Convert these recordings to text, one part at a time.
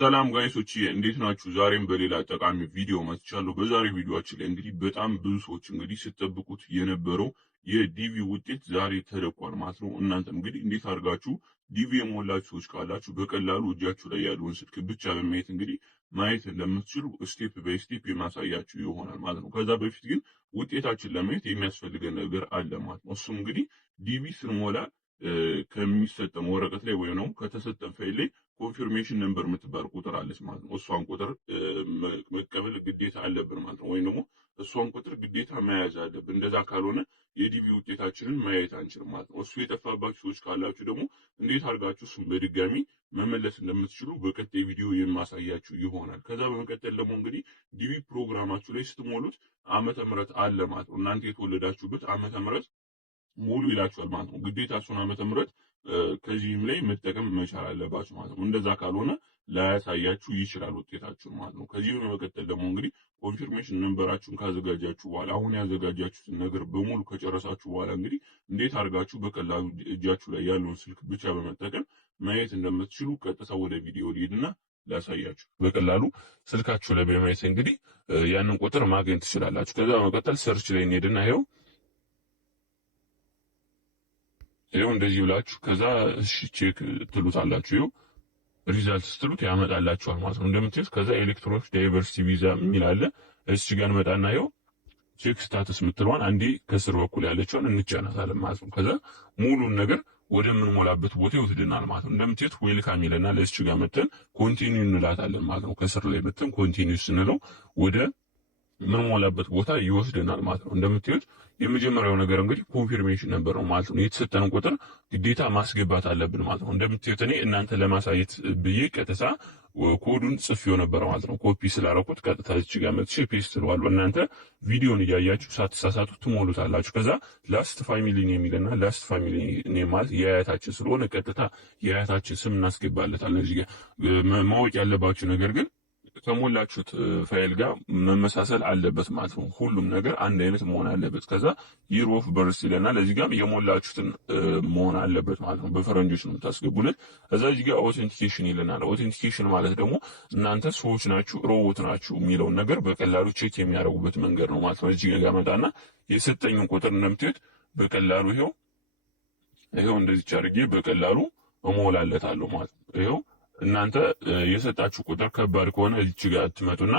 ሰላም ጋይሶች እንዴት ናችሁ? ዛሬም በሌላ ጠቃሚ ቪዲዮ መጥቻለሁ። በዛሬ ቪዲዮአችን ላይ እንግዲህ በጣም ብዙ ሰዎች እንግዲህ ሲጠብቁት የነበረው የዲቪ ውጤት ዛሬ ተለቋል ማለት ነው። እናንተም እንግዲህ እንዴት አድርጋችሁ ዲቪ የሞላችሁ ሰዎች ካላችሁ በቀላሉ እጃችሁ ላይ ያለውን ስልክ ብቻ በማየት እንግዲህ ማየት እንደምትችሉ ስቴፕ ባይ ስቴፕ የማሳያችሁ ይሆናል ማለት ነው። ከዛ በፊት ግን ውጤታችን ለማየት የሚያስፈልገን ነገር አለ ማለት ነው። እሱም እንግዲህ ዲቪ ስንሞላ ከሚሰጠን ወረቀት ላይ ወይም ደግሞ ከተሰጠን ፋይል ላይ ኮንፊርሜሽን ነምበር የምትባል ቁጥር አለች ማለት ነው። እሷን ቁጥር መቀበል ግዴታ አለብን ማለት ነው። ወይም ደግሞ እሷን ቁጥር ግዴታ መያዝ አለብን። እንደዛ ካልሆነ የዲቪ ውጤታችንን ማየት አንችልም ማለት ነው። እሱ የጠፋባችሁ ሰዎች ካላችሁ ደግሞ እንዴት አድርጋችሁ እሱን በድጋሚ መመለስ እንደምትችሉ በቀጣይ ቪዲዮ የማሳያችሁ ይሆናል። ከዛ በመቀጠል ደግሞ እንግዲህ ዲቪ ፕሮግራማችሁ ላይ ስትሞሉት ዓመተ ምህረት አለ ማለት ነው። እናንተ የተወለዳችሁበት ዓመተ ምህረት ሙሉ ይላችኋል ማለት ነው። ግዴታ እሱን ዓመተ ምህረት ከዚህም ላይ መጠቀም መቻል አለባችሁ ማለት ነው። እንደዛ ካልሆነ ላያሳያችሁ ይችላል ውጤታችሁን ማለት ነው። ከዚህ በመቀጠል ደግሞ እንግዲህ ኮንፊርሜሽን ነምበራችሁን ካዘጋጃችሁ በኋላ አሁን ያዘጋጃችሁትን ነገር በሙሉ ከጨረሳችሁ በኋላ እንግዲህ እንዴት አድርጋችሁ በቀላሉ እጃችሁ ላይ ያለውን ስልክ ብቻ በመጠቀም ማየት እንደምትችሉ ቀጥታ ወደ ቪዲዮ ልሂድና ላሳያችሁ። በቀላሉ ስልካችሁ ላይ በማየት እንግዲህ ያንን ቁጥር ማግኘት ትችላላችሁ። ከዛ በመቀጠል ሰርች ላይ እንሄድና ይኸው እንደዚህ ብላችሁ ከዛ እሺ ቼክ ትሉታላችሁ። ይኸው ሪዛልት ስትሉት ያመጣላችኋል ማለት ነው። እንደምትይዝ ከዛ ኤሌክትሮኒክስ ዳይቨርሲቲ ቪዛ የሚል አለ። እዚህ ጋር እንመጣና ይኸው ቼክ ስታተስ የምትለዋን አንዴ ከስር በኩል ያለችውን እንጫናታለን ማለት ነው። ከዛ ሙሉን ነገር ወደ ምንሞላበት ቦታ ይወስድናል ማለት ነው። እንደምትይዝ ዌልካም ይለናል። እዚህ ጋር መተን ኮንቲኒው እንላታለን ማለት ነው። ከስር ላይ መተን ኮንቲኒው ስንለው ወደ ምንሞላበት ቦታ ይወስደናል ማለት ነው። እንደምትዩት የመጀመሪያው ነገር እንግዲህ ኮንፊርሜሽን ነበር ነው ማለት ነው። የተሰጠን ቁጥር ግዴታ ማስገባት አለብን ማለት ነው። እንደምትዩት እኔ እናንተ ለማሳየት ብዬ ቀጥታ ኮዱን ጽፌው ነበር ማለት ነው። ኮፒ ስላደረኩት ቀጥታ እዚህ ጋር መጥቼ ፔስት ስለዋለሁ። እናንተ ቪዲዮን እያያችሁ ሳትሳሳቱ ትሞሉታላችሁ። ከዛ ላስት ፋሚሊ ኔም የሚልና ላስት ፋሚሊ ኔም ማለት የአያታችን ስለሆነ ቀጥታ የአያታችን ስም እናስገባለታለን። እዚህ ጋር ማወቅ ያለባችሁ ነገር ግን ከሞላችሁት ፋይል ጋር መመሳሰል አለበት ማለት ነው። ሁሉም ነገር አንድ አይነት መሆን አለበት። ከዛ ይር ኦፍ በርዝ ይለናል። እዚህ ጋር የሞላችሁትን መሆን አለበት ማለት ነው። በፈረንጆች ነው የምታስገቡለት። ከዛ እዚህ ጋር ኦቴንቲኬሽን ይለናል። ኦቴንቲኬሽን ማለት ደግሞ እናንተ ሰዎች ናችሁ ሮቦት ናችሁ የሚለውን ነገር በቀላሉ ቼክ የሚያደርጉበት መንገድ ነው ማለት ነው። እዚህ ጋር መጣና የሰጠኝን ቁጥር እንደምትዩት በቀላሉ ይሄው እንደዚህ አድርጌ በቀላሉ እሞላለታለሁ ማለት ነው። ይሄው እናንተ የሰጣችሁ ቁጥር ከባድ ከሆነ እዚች ጋር ትመጡና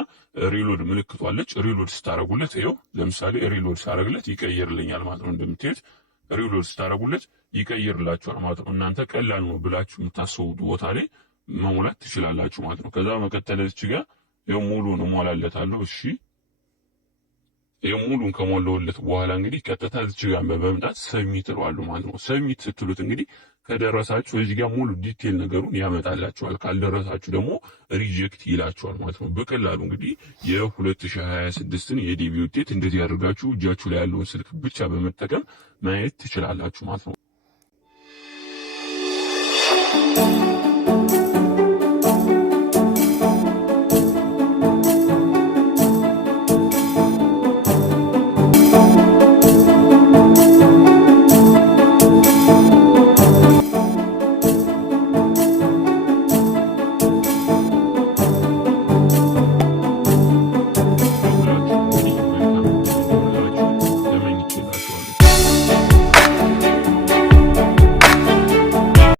ሪሎድ ምልክቷለች። ሪሎድ ስታረጉለት ይሄው ለምሳሌ ሪሎድ ሳረግለት ይቀይርልኛል ማለት ነው። እንደምትሄድ ሪሎድ ስታረጉለት ይቀይርላችኋል ማለት ነው። እናንተ ቀላል ነው ብላችሁ የምታስቡት ቦታ ላይ መሙላት ትችላላችሁ ማለት ነው። ከዛ መቀጠል እዚች ጋር ይሄው ሙሉን እሞላለታለሁ። እሺ ሙሉን ከሞላውለት በኋላ እንግዲህ ቀጥታ እዚች ጋር በመምጣት ሰብሚት እለዋለሁ ማለት ነው። ሰብሚት ስትሉት እንግዲህ ከደረሳችሁ እዚህ ጋር ሙሉ ዲቴል ነገሩን ያመጣላችኋል። ካልደረሳችሁ ደግሞ ሪጀክት ይላችኋል ማለት ነው። በቀላሉ እንግዲህ የ2026ን የዲቪ ውጤት እንደዚህ ያደርጋችሁ እጃችሁ ላይ ያለውን ስልክ ብቻ በመጠቀም ማየት ትችላላችሁ ማለት ነው።